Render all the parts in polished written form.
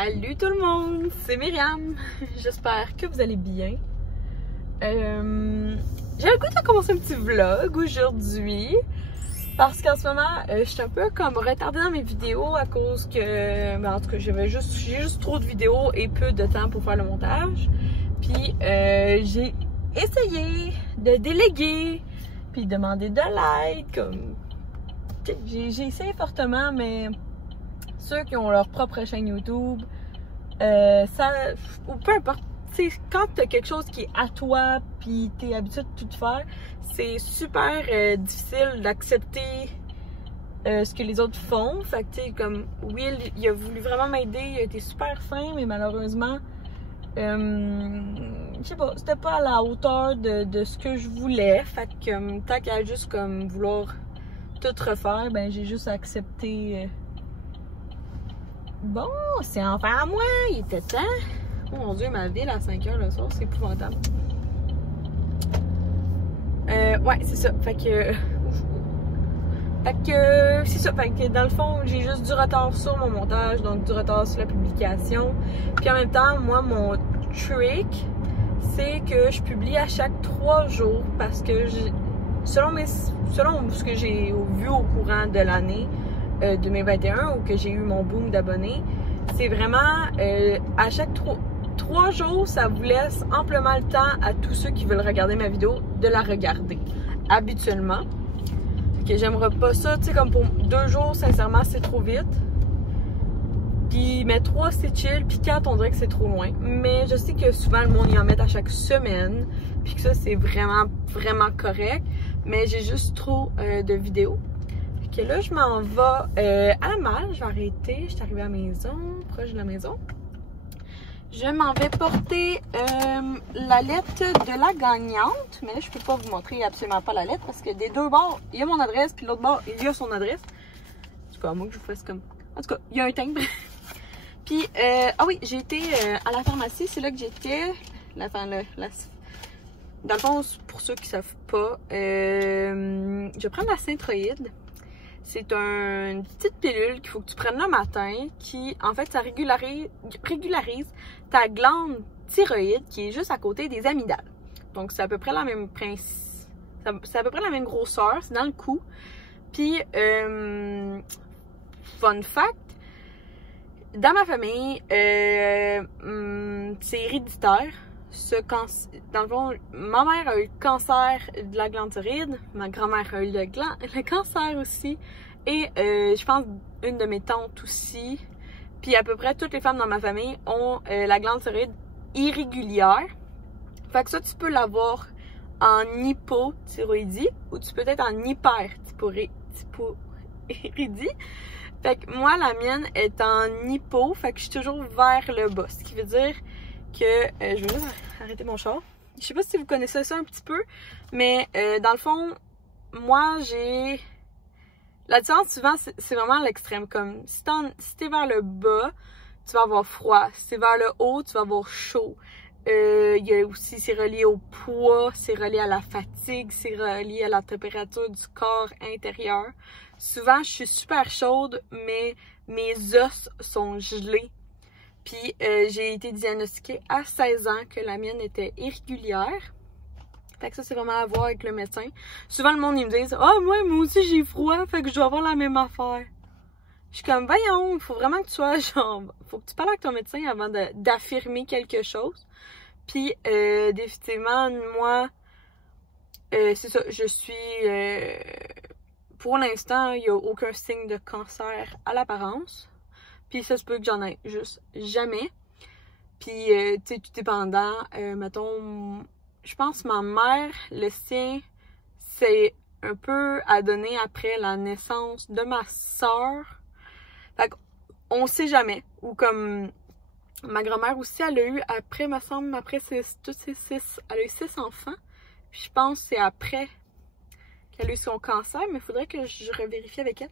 Salut tout le monde, c'est Myriam. J'espère que vous allez bien. J'ai le goût de commencer un petit vlog aujourd'hui parce qu'en ce moment, je suis un peu comme retardée dans mes vidéos à cause que, en tout cas, j'ai juste trop de vidéos et peu de temps pour faire le montage. Puis j'ai essayé de déléguer puis demander de l'aide, comme j'ai essayé fortement, mais ceux qui ont leur propre chaîne YouTube, ou peu importe, quand tu as quelque chose qui est à toi puis tu es habitué de tout faire, c'est super difficile d'accepter ce que les autres font. Fait que tu sais, comme Will, il a voulu vraiment m'aider, il a été super fin, mais malheureusement, je sais pas, c'était pas à la hauteur de ce que je voulais. Fait que tant qu'à juste comme vouloir tout refaire, ben j'ai juste accepté. Bon, c'est enfin à moi, il était temps. Oh mon Dieu, ma ville à 5 h le soir, c'est épouvantable. Ouais, c'est ça. Fait que c'est ça. Fait que dans le fond, j'ai juste du retard sur mon montage, donc du retard sur la publication. Puis en même temps, moi, mon trick, c'est que je publie à chaque 3 jours parce que selon ce que j'ai vu au courant de l'année 2021 ou que j'ai eu mon boom d'abonnés, c'est vraiment à chaque 3 jours, ça vous laisse amplement le temps à tous ceux qui veulent regarder ma vidéo de la regarder habituellement. Que j'aimerais pas ça, tu sais, comme pour 2 jours, sincèrement, c'est trop vite. Puis, mais 3, c'est chill. Puis 4, on dirait que c'est trop loin. Mais je sais que souvent, le monde y en met à chaque semaine. Puis que ça, c'est vraiment, vraiment correct. Mais j'ai juste trop de vidéos. Fait que là, je m'en vais à la malle. Je vais arrêter. Je suis arrivée à la maison, proche de la maison. Je m'en vais porter la lettre de la gagnante. Mais là, je peux pas vous montrer absolument pas la lettre parce que des deux bords, il y a mon adresse. Puis l'autre bord, il y a son adresse. En tout cas, à moins que je vous fasse comme... En tout cas, il y a un timbre. Puis, ah oui, j'ai été à la pharmacie. C'est là que j'étais. Dans le fond, pour ceux qui ne savent pas, je vais prendre la Synthroïde. C'est une petite pilule qu'il faut que tu prennes le matin qui, en fait, ça régularise ta glande thyroïde qui est juste à côté des amygdales. Donc, c'est à peu près la même c'est à peu près la même grosseur, c'est dans le cou. Puis, fun fact, dans ma famille, c'est héréditaire. Dans le fond, ma mère a eu le cancer de la glande thyroïde, ma grand-mère a eu le cancer aussi, et je pense une de mes tantes aussi. Puis à peu près toutes les femmes dans ma famille ont la glande thyroïde irrégulière. Fait que ça, tu peux l'avoir en hypothyroïdie ou tu peux être en hyperthyroïdie. Fait que moi, la mienne est en hypo, fait que je suis toujours vers le bas, ce qui veut dire que je vais juste arrêter mon char. Je sais pas si vous connaissez ça un petit peu, mais dans le fond, moi j'ai... La différence souvent, c'est vraiment l'extrême. Comme si t'es vers le bas, tu vas avoir froid. Si t'es vers le haut, tu vas avoir chaud. Il y a aussi, c'est relié au poids, c'est relié à la fatigue, c'est relié à la température du corps intérieur. Souvent, je suis super chaude, mais mes os sont gelés. Puis, j'ai été diagnostiquée à 16 ans que la mienne était irrégulière. Fait que ça, c'est vraiment à voir avec le médecin. Souvent, le monde, ils me disent « Ah, moi aussi, j'ai froid, fait que je dois avoir la même affaire. » Je suis comme « Voyons, il faut vraiment que tu sois genre... faut que tu parles avec ton médecin avant d'affirmer quelque chose. » Puis, définitivement, moi, c'est ça, je suis... pour l'instant, il n'y a aucun signe de cancer à l'apparence. Puis ça se peut que j'en ai juste jamais. Puis, tu sais, tout dépendant, mettons, je pense ma mère, le sien, c'est un peu à donner après la naissance de ma soeur. Fait qu'on sait jamais. Ou comme ma grand-mère aussi, elle a eu après, me semble, après toutes ses 6, elle a eu 6 enfants. Puis je pense que c'est après qu'elle a eu son cancer, mais il faudrait que je revérifie avec elle.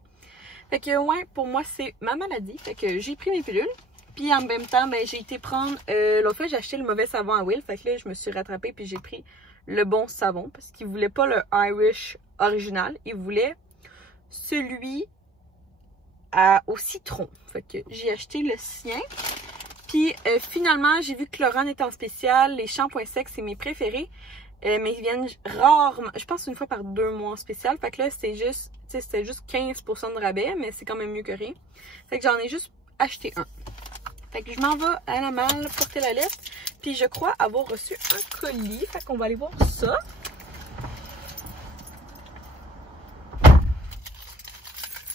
Fait que ouais, pour moi, c'est ma maladie. Fait que j'ai pris mes pilules. Puis en même temps, ben, j'ai été prendre... l'autre fois, j'ai acheté le mauvais savon à Will. Fait que là, je me suis rattrapée puis j'ai pris le bon savon. Parce qu'il voulait pas le Irish original. Il voulait celui au citron. Fait que j'ai acheté le sien. Puis finalement, j'ai vu que Laurent est en spécial. Les shampoings secs, c'est mes préférés. Mais ils viennent rarement, je pense une fois par 2 mois en spécial. Fait que là, c'est juste, tu sais, c'était juste 15% de rabais, mais c'est quand même mieux que rien. Fait que j'en ai juste acheté un. Fait que je m'en vais à la malle porter la lettre. Puis je crois avoir reçu un colis. Fait qu'on va aller voir ça.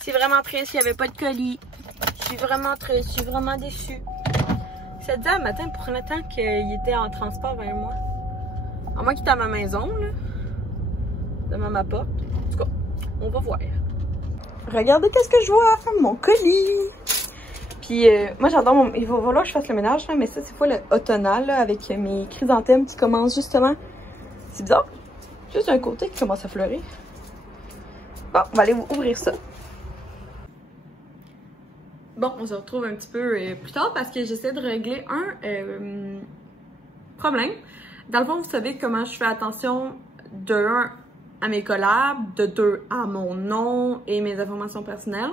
C'est vraiment triste, il n'y avait pas de colis. Je suis vraiment triste, je suis vraiment déçue. Ça disait un matin pour le temps qu'il était en transport vers moi. À moins qu'il était à ma maison, là. Devant ma porte. En tout cas, on va voir. Regardez qu'est-ce que je vois, mon colis. Puis moi j'adore mon... Il va falloir que je fasse le ménage, là, mais ça c'est pas le automnal, là, avec mes chrysanthèmes qui commencent justement... C'est bizarre. Juste un côté qui commence à fleurir. Bon, on va aller ouvrir ça. Bon, on se retrouve un petit peu plus tard parce que j'essaie de régler un problème. Dans le fond, vous savez comment je fais attention de 1 à mes collabs, de 2 à mon nom et mes informations personnelles.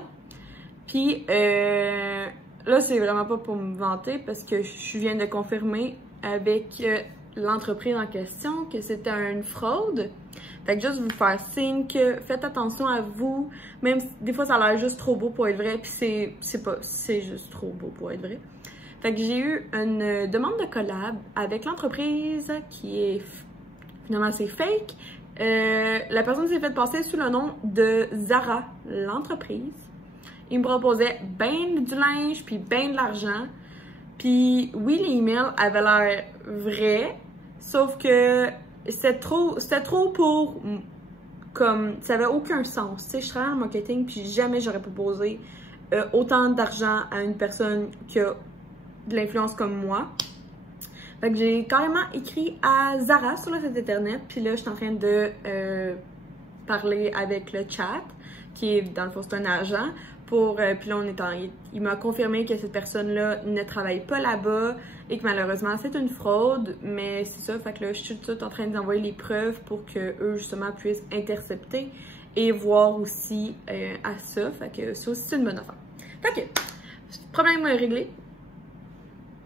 Puis là, c'est vraiment pas pour me vanter parce que je viens de confirmer avec l'entreprise en question que c'était une fraude. Fait que juste vous faire signe que faites attention à vous, même si des fois ça a l'air juste trop beau pour être vrai, puis c'est juste trop beau pour être vrai. Fait que j'ai eu une demande de collab avec l'entreprise qui est finalement c'est fake. La personne s'est fait passer sous le nom de Zara, l'entreprise. Il me proposait ben du linge puis ben de l'argent. Puis oui, les emails avaient l'air vrais, sauf que c'était trop pour, comme, ça avait aucun sens. Tu sais, je travaille en marketing, puis jamais j'aurais proposé autant d'argent à une personne qui a de l'influence comme moi. Fait que j'ai carrément écrit à Zara sur le site internet, puis là, je suis en train de parler avec le chat, qui est, dans le fond, c'est un agent, pour, puis là, il m'a confirmé que cette personne-là ne travaille pas là-bas, et que malheureusement c'est une fraude, mais c'est ça, fait que là je suis tout en train d'envoyer les preuves pour que eux justement puissent intercepter et voir aussi à ça, fait que ça aussi c'est une bonne affaire. Fait que, problème réglé.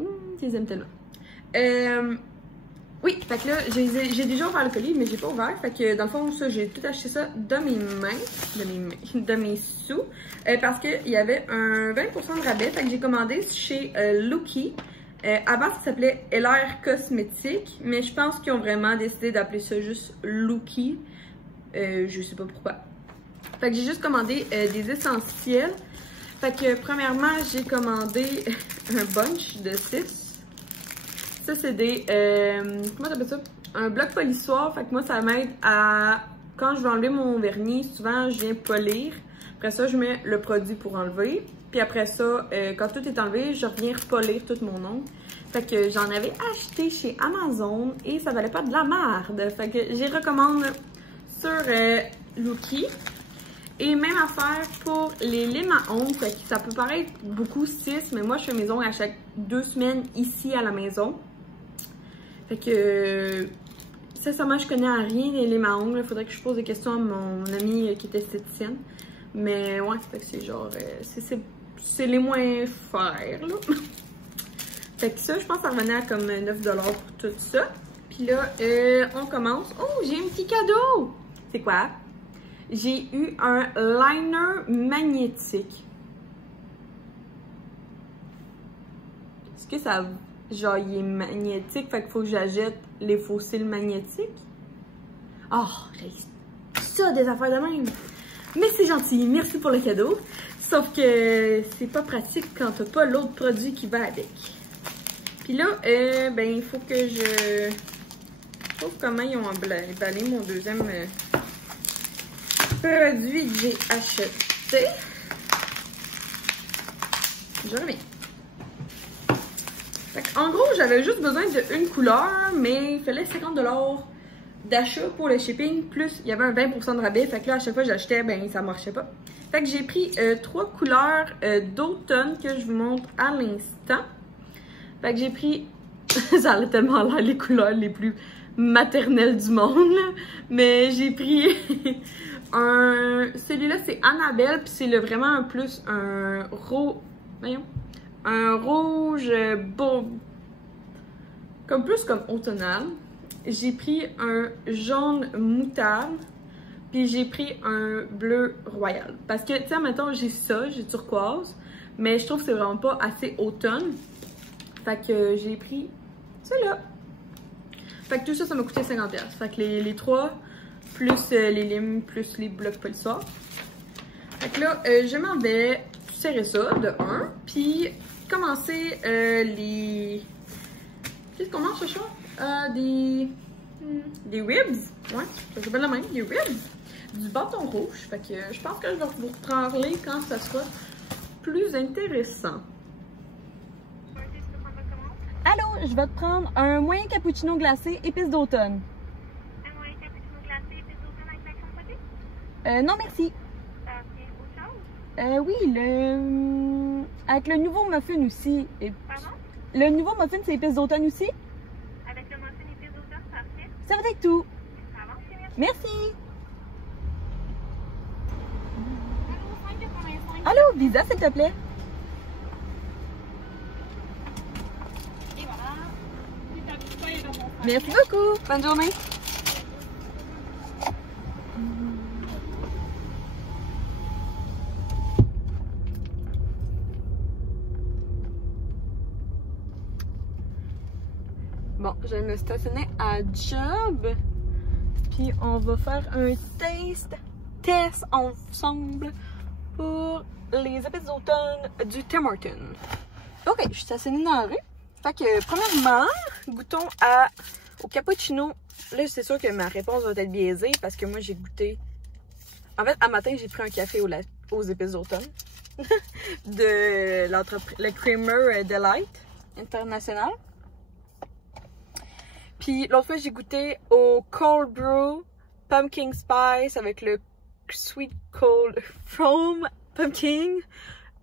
Je les aime tellement. Oui, fait que là j'ai déjà ouvert le colis, mais j'ai pas ouvert, fait que dans le fond ça j'ai tout acheté ça de mes mains, de mes sous, parce qu'il y avait un 20% de rabais, fait que j'ai commandé chez Looky. Avant, ça s'appelait LR Cosmétique, mais je pense qu'ils ont vraiment décidé d'appeler ça juste Looky. Je sais pas pourquoi. Fait que j'ai juste commandé des essentiels. Fait que premièrement, j'ai commandé un bunch de 6. Ça, c'est des... comment t'appelles ça? Un bloc polissoir. Fait que moi, ça m'aide à... Quand je vais enlever mon vernis, souvent, je viens polir. Après ça, je mets le produit pour enlever. Puis après ça, quand tout est enlevé, je reviens repolir tout mon ongle. Fait que j'en avais acheté chez Amazon et ça valait pas de la merde. Fait que j'y recommande sur Looky. Et même affaire pour les limes à ongles. Fait que ça peut paraître beaucoup 6, mais moi je fais mes ongles à chaque 2 semaines ici à la maison. Fait que sincèrement, je connais à rien des limes à ongles. Il faudrait que je pose des questions à mon amie qui est esthéticienne. Mais ouais, fait que c'est genre... c'est les moins chers, là. Fait que ça, je pense que ça revenait à comme 9$ pour tout ça. Puis là, on commence. Oh, j'ai un petit cadeau! C'est quoi? J'ai eu un liner magnétique. Est-ce que ça... Genre, il est magnétique, fait qu'il faut que j'achète les fossiles magnétiques? Oh, j'ai ça, des affaires de même! Mais c'est gentil, merci pour le cadeau. Sauf que c'est pas pratique quand t'as pas l'autre produit qui va avec. Puis là, ben il faut que je trouve comment ils ont emballé mon deuxième produit que j'ai acheté. Je remets. En gros, j'avais juste besoin d'une couleur, mais il fallait 50$ d'achat pour le shipping, plus il y avait un 20% de rabais. Fait que là, à chaque fois que j'achetais, ben ça marchait pas. Fait que j'ai pris 3 couleurs d'automne que je vous montre à l'instant. Fait que j'ai pris, ça a tellement l'air les couleurs les plus maternelles du monde, là. Mais j'ai pris celui-là c'est Annabelle, puis c'est vraiment un plus un un rouge beau, comme plus comme automnal. J'ai pris un jaune moutarde, puis j'ai pris un bleu royal. Parce que, tu sais, maintenant j'ai ça, j'ai turquoise, mais je trouve que c'est vraiment pas assez automne. Fait que j'ai pris celui-là. Fait que tout ça, ça m'a coûté 50$. Fait que les trois, plus les limes, plus les blocs polissoirs. Fait que là, je m'en vais serrer ça de 1, puis commencer les... Qu'est-ce qu'on mange ce soir? Des ribs. Ouais, ça s'appelle la même, des ribs. Du bâton rouge. Fait que je pense que je vais vous reparler quand ça sera plus intéressant. Allô, je vais te prendre un moyen cappuccino glacé, épices d'automne. Un moyen cappuccino glacé, épices d'automne avec l'action côté? Non, merci. Ok, autre chose? Oui, avec le nouveau muffin aussi. Pardon? Le nouveau muffin, c'est épices d'automne aussi? Avec le muffin épices d'automne, parfait. Ça va être tout. Ça va, ok, merci. Merci. Allô, 5,85. Allô, Visa, s'il te plaît. Et voilà. C'est ta petite feuille dans mon sac. Merci beaucoup. Bonne journée. Bon, je vais me stationner à Job. Puis on va faire un test ensemble pour les épices d'automne du Tim Hortons. Ok, je suis stationnée dans la rue. Fait que premièrement, goûtons au cappuccino. Là, c'est sûr que ma réponse va être biaisée parce que moi j'ai goûté. En fait, à matin, j'ai pris un café aux épices d'automne de l'entreprise, le Creamer Delight International. Puis l'autre fois, j'ai goûté au Cold Brew Pumpkin Spice avec le Sweet Cold Foam Pumpkin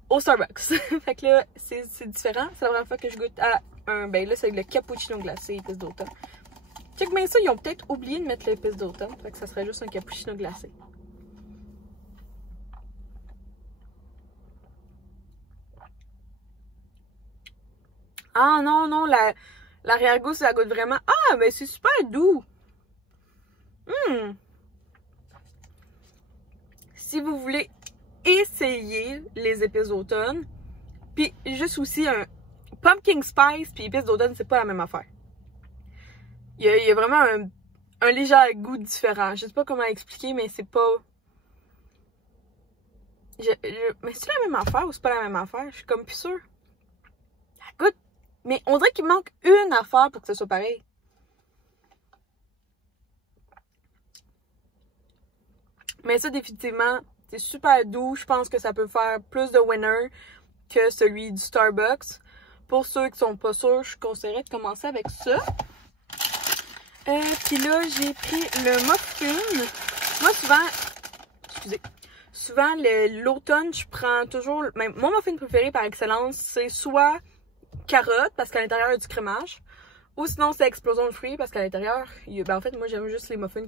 au Starbucks. Fait que là, c'est différent. C'est la première fois que je goûte à un... Ben là, c'est le cappuccino glacé épices d'automne. Check bien ça, ils ont peut-être oublié de mettre l'épice d'automne. Fait que ça serait juste un cappuccino glacé. Ah non, non, l'arrière-goût, ça goûte vraiment... Ah, mais c'est super doux. Si vous voulez essayer les épices d'automne, puis juste aussi un pumpkin spice puis épices d'automne, c'est pas la même affaire. Il y a vraiment un léger goût différent. Je sais pas comment expliquer, mais c'est pas... Mais c'est la même affaire ou c'est pas la même affaire? Je suis comme plus sûre. Ça goûte... Mais on dirait qu'il manque une affaire pour que ce soit pareil. Mais ça, définitivement, c'est super doux. Je pense que ça peut faire plus de winner que celui du Starbucks. Pour ceux qui sont pas sûrs, je conseillerais de commencer avec ça. Puis là, j'ai pris le muffin. Moi, souvent, l'automne, je prends toujours... Même, mon muffin préféré par excellence, c'est soit carotte, parce qu'à l'intérieur, il y a du crémage. Ou sinon, c'est explosion de fruits, parce qu'à l'intérieur, ben en fait, moi, j'aime juste les muffins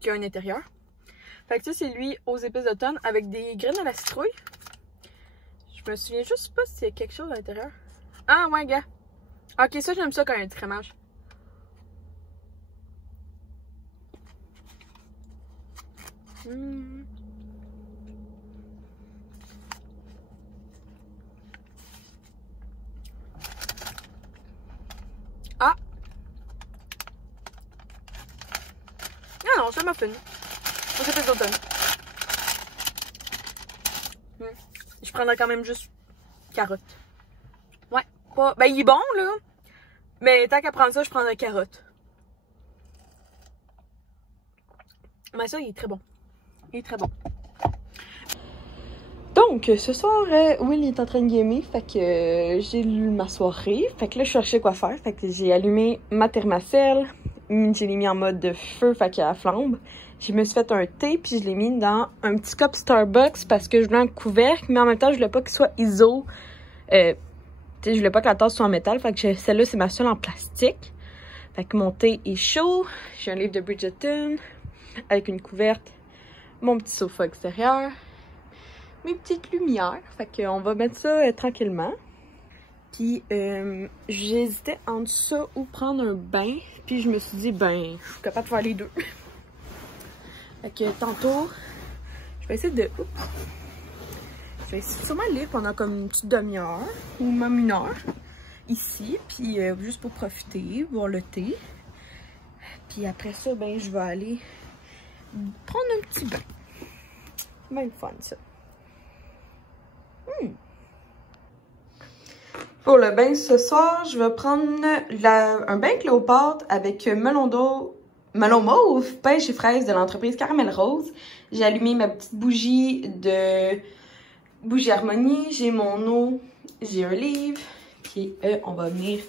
qui ont un intérieur. Fait que ça, c'est lui aux épices d'automne avec des graines à la citrouille. Je me souviens juste pas s'il y a quelque chose à l'intérieur. Ah, ouais, gars. Ok, ça, j'aime ça quand il y a du crémage. Ah! Ah non, c'est un muffin. Aux épices d'automne. Je prendrais quand même juste carotte. Ouais, pas... Ben, il est bon, là. Mais tant qu'à prendre ça, je prendrais carotte. Mais ça, il est très bon. Il est très bon. Donc, ce soir, Will est en train de gamer. Fait que j'ai lu ma soirée. Fait que là, je cherchais quoi faire. Fait que j'ai allumé ma thermacelle. Je l'ai mis en mode de feu, fait qu'elle flambe. Je me suis fait un thé, puis je l'ai mis dans un petit cup Starbucks parce que je voulais un couvercle, mais en même temps, je voulais pas qu'il soit iso. Je voulais pas que la tasse soit en métal, fait que celle-là, c'est ma seule en plastique. Fait que mon thé est chaud. J'ai un livre de Bridgerton avec une couverte, mon petit sofa extérieur, mes petites lumières. Fait qu'on va mettre ça tranquillement. Puis j'hésitais entre ça ou prendre un bain. Puis je me suis dit, ben, je suis capable de faire les deux. Fait que tantôt, je vais essayer de... Oups. Je vais sûrement lire pendant comme une petite demi-heure ou même une heure ici. Puis juste pour profiter, boire le thé. Puis après ça, ben, je vais aller prendre un petit bain. Même fun, ça. Pour le bain ce soir, je vais prendre un bain Cléopâtre avec melon mauve, pêche et fraise de l'entreprise Caramel Rose. J'ai allumé ma petite bougie de Bougie Harmonie. J'ai mon eau, j'ai un livre. Puis on va venir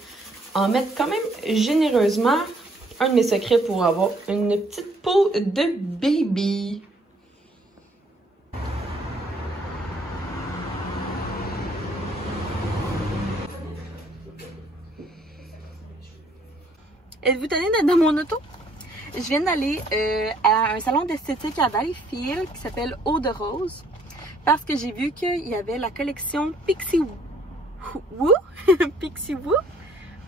en mettre quand même généreusement. Un de mes secrets pour avoir une petite peau de baby. Êtes-vous tanné d'être dans mon auto? Je viens d'aller à un salon d'esthétique à Valleyfield qui s'appelle Eau de Rose parce que j'ai vu qu'il y avait la collection Pixie Woo. Pixie Woo?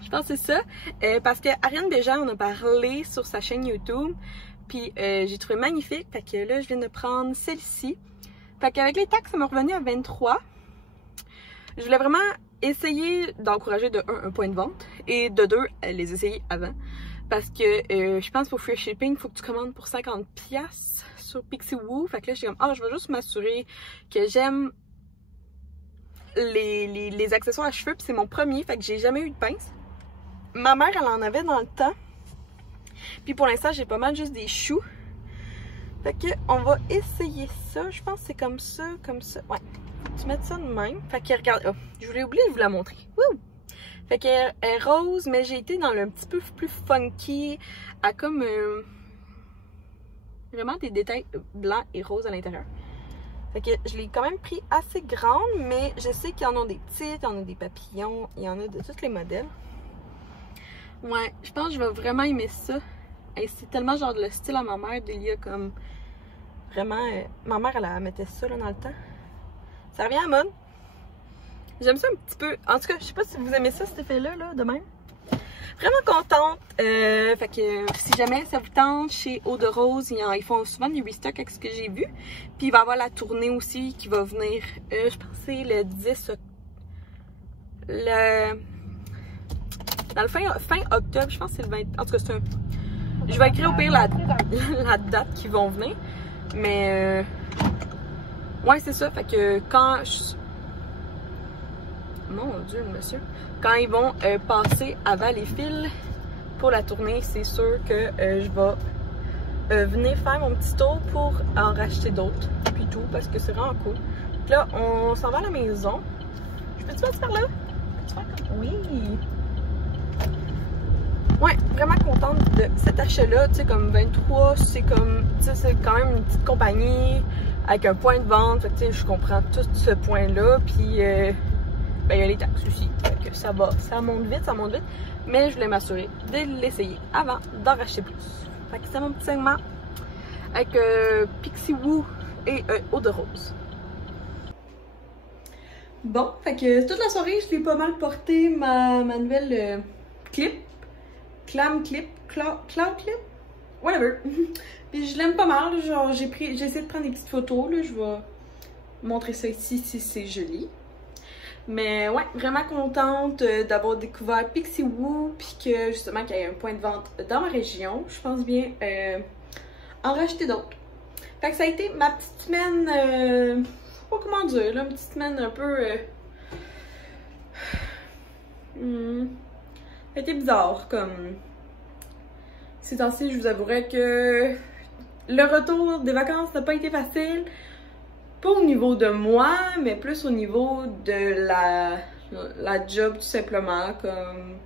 Je pense que c'est ça. Parce que Ariane Béjar en a parlé sur sa chaîne YouTube. Puis j'ai trouvé magnifique. Fait que là, je viens de prendre celle-ci. Fait qu'avec les taxes, ça m'a revenu à 23. Je voulais vraiment essayer d'encourager de 1, un point de vente. Et de 2, les essayer avant. Parce que je pense pour free shipping, il faut que tu commandes pour 50$ sur Pixie Woo. Fait que là, je suis comme, je vais juste m'assurer que j'aime les accessoires à cheveux. Puis c'est mon premier. Fait que j'ai jamais eu de pince. Ma mère, elle en avait dans le temps. Puis pour l'instant, j'ai pas mal juste des choux. Fait que on va essayer ça. Je pense que c'est comme ça, comme ça. Ouais. Tu mets ça de même. Fait que regarde. Oh, je voulais oublier de vous la montrer. Wouh! Fait qu'elle est rose, mais j'ai été dans le un petit peu plus funky. À comme vraiment des détails blancs et roses à l'intérieur. Fait que je l'ai quand même pris assez grande, mais je sais qu'il y en a des petites, il y en a des papillons, il y en a de tous les modèles. Ouais, je pense que je vais vraiment aimer ça. Et c'est tellement genre le style à ma mère d'il y a comme vraiment... ma mère, elle mettait ça là, dans le temps. Ça revient à mode. J'aime ça un petit peu. En tout cas, je sais pas si vous aimez ça, cet effet-là, là, de même. Vraiment contente. Fait que si jamais ça vous tente, chez Eau de Rose, ils font souvent des restocks avec ce que j'ai vu. Puis il va y avoir la tournée aussi qui va venir, je pense que c'est le 10 dans le fin octobre, je pense que c'est le 20. En tout cas, c'est un... Je vais écrire au pire la date qu'ils vont venir. Mais ouais, c'est ça. Fait que quand mon Dieu, monsieur. Quand ils vont passer à Valleyfield pour la tournée, c'est sûr que je vais venir faire mon petit tour pour en racheter d'autres. Puis tout, parce que c'est vraiment cool. Donc là, on s'en va à la maison. Je peux-tu passer par là? Oui! Ouais, vraiment contente de cet achat-là. Tu sais, comme 23, c'est comme... Tu sais, c'est quand même une petite compagnie avec un point de vente. Fait que, tu sais, je comprends tout ce point-là. Puis, ben, il y a les taxes aussi. Fait que ça va. Ça monte vite, ça monte vite. Mais je voulais m'assurer de l'essayer avant d'en racheter plus. Fait que c'est mon petit segment avec Pixie Woo et Eau de Rose. Bon, fait que toute la soirée, je l'ai pas mal porté ma nouvelle clip. Cloud clip, whatever. Puis je l'aime pas mal, genre j'ai essayé de prendre des petites photos, là, je vais montrer ça ici si c'est joli. Mais ouais, vraiment contente d'avoir découvert Pixie Woo, puis que justement qu'il y ait un point de vente dans ma région. Je pense bien en racheter d'autres. Fait que ça a été ma petite semaine, je sais pas comment dire, là, une petite semaine un peu... Ça a été bizarre, comme... Ces temps-ci, je vous avouerais que le retour des vacances n'a pas été facile. Pas au niveau de moi, mais plus au niveau de la job, tout simplement. Comme...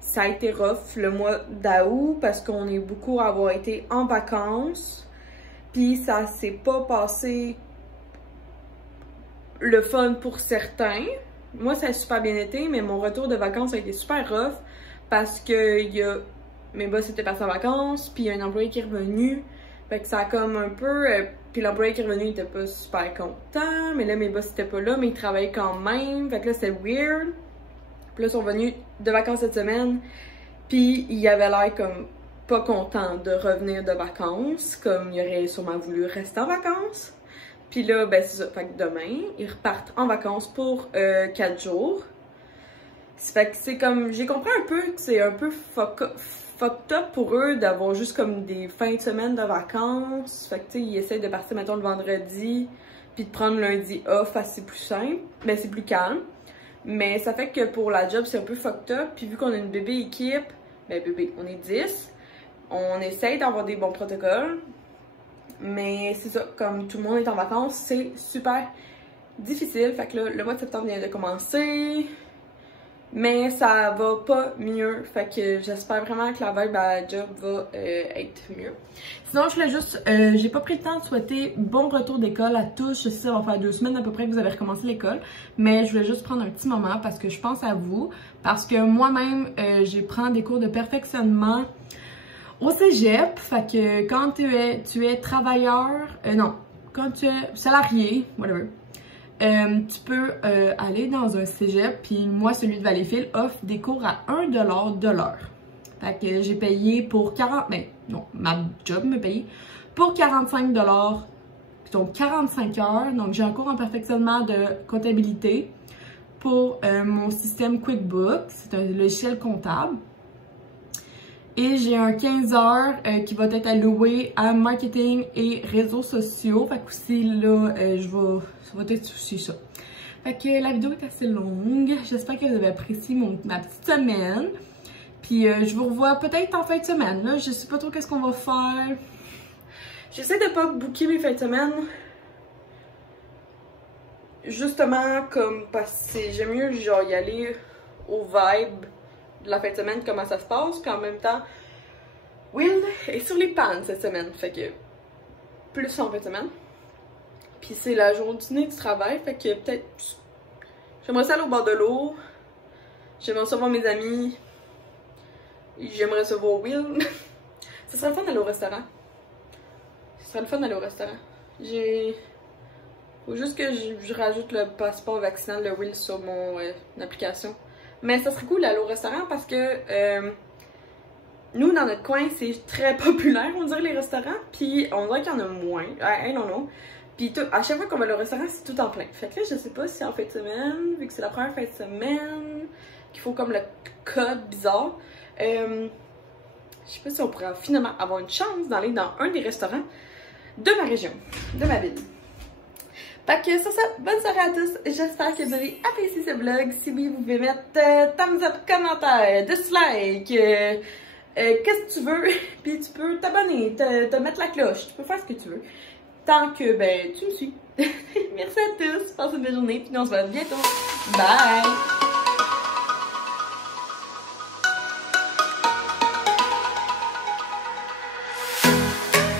ça a été rough le mois d'août parce qu'on est beaucoup à avoir été en vacances. Puis ça s'est pas passé le fun pour certains. Moi, ça a super bien été, mais mon retour de vacances a été super rough parce que mes boss étaient partis en vacances, puis il y a un employé qui est revenu. Fait que ça a comme un peu Puis l'employé qui est revenu, il était pas super content. Mais là, mes boss étaient pas là, mais ils travaillaient quand même. Fait que là, c'était weird. Puis là, ils sont venus de vacances cette semaine. Puis ils avaient l'air comme pas contents de revenir de vacances. Comme ils auraient sûrement voulu rester en vacances. Puis là, ben c'est ça. Fait que demain, ils repartent en vacances pour 4 jours. Fait que c'est comme... J'ai compris un peu que c'est un peu fucked up pour eux d'avoir juste comme des fins de semaine de vacances. Fait que tu sais, ils essayent de partir, mettons, le vendredi, puis de prendre lundi off, c'est plus simple. Ben c'est plus calme. Mais ça fait que pour la job, c'est un peu fucked up. Puis vu qu'on a une bébé équipe, ben bébé, on est 10. On essaye d'avoir des bons protocoles. Mais c'est ça, comme tout le monde est en vacances, c'est super difficile. Fait que là, le mois de septembre vient de commencer. Mais ça va pas mieux. Fait que j'espère vraiment que la vibe à la job va être mieux. Sinon, je voulais juste... j'ai pas pris le temps de souhaiter bon retour d'école à tous. Je sais, ça va faire 2 semaines à peu près que vous avez recommencé l'école. Mais je voulais juste prendre un petit moment parce que je pense à vous. Parce que moi-même, j'ai pris des cours de perfectionnement au cégep. Fait que quand tu es travailleur... non, quand tu es salarié, whatever... tu peux aller dans un cégep, puis moi, celui de Valleyfield offre des cours à 1$ de l'heure. Fait que j'ai payé pour 40... Ben, non, ma job me paye pour 45$, donc 45 heures. Donc, j'ai un cours en perfectionnement de comptabilité pour mon système QuickBooks. C'est un logiciel comptable. Et j'ai un 15 heures qui va être alloué à marketing et réseaux sociaux. Fait que aussi là, ça va être aussi ça. Fait que la vidéo est assez longue. J'espère que vous avez apprécié ma petite semaine. Puis je vous revois peut-être en fin de semaine. Là, je sais pas trop qu'est-ce qu'on va faire. J'essaie de pas booker mes fins de semaine. Justement comme parce que j'aime mieux genre y aller au vibe de la fin de semaine, comment ça se passe, puis en même temps, Will est sur les pannes cette semaine, fait que plus en fin de semaine. Puis c'est la journée du travail, fait que peut-être j'aimerais ça aller au bord de l'eau, j'aimerais recevoir mes amis, j'aimerais recevoir Will. Ce serait le fun d'aller au restaurant. Ce serait le fun d'aller au restaurant. Faut juste que je rajoute le passeport vaccinal de Will sur mon application. Mais ça serait cool d'aller au restaurant parce que nous, dans notre coin, c'est très populaire, on dirait, les restaurants. Puis on dirait qu'il y en a moins. I don't know. Puis à chaque fois qu'on va au restaurant, c'est tout en plein. Fait que là, je sais pas si en fin de semaine, vu que c'est la première fin de semaine, qu'il faut comme le code bizarre. Je sais pas si on pourrait finalement avoir une chance d'aller dans un des restaurants de ma région, de ma ville. Fait que sur ça, bonne soirée à tous. J'espère que vous avez apprécié ce vlog. Si oui, vous pouvez mettre thumbs up, commentaire, dislike, qu'est-ce que tu veux. Puis tu peux t'abonner, te mettre la cloche. Tu peux faire ce que tu veux. Tant que, ben, tu me suis. Merci à tous. Passez une belle journée. Puis on se voit bientôt. Bye!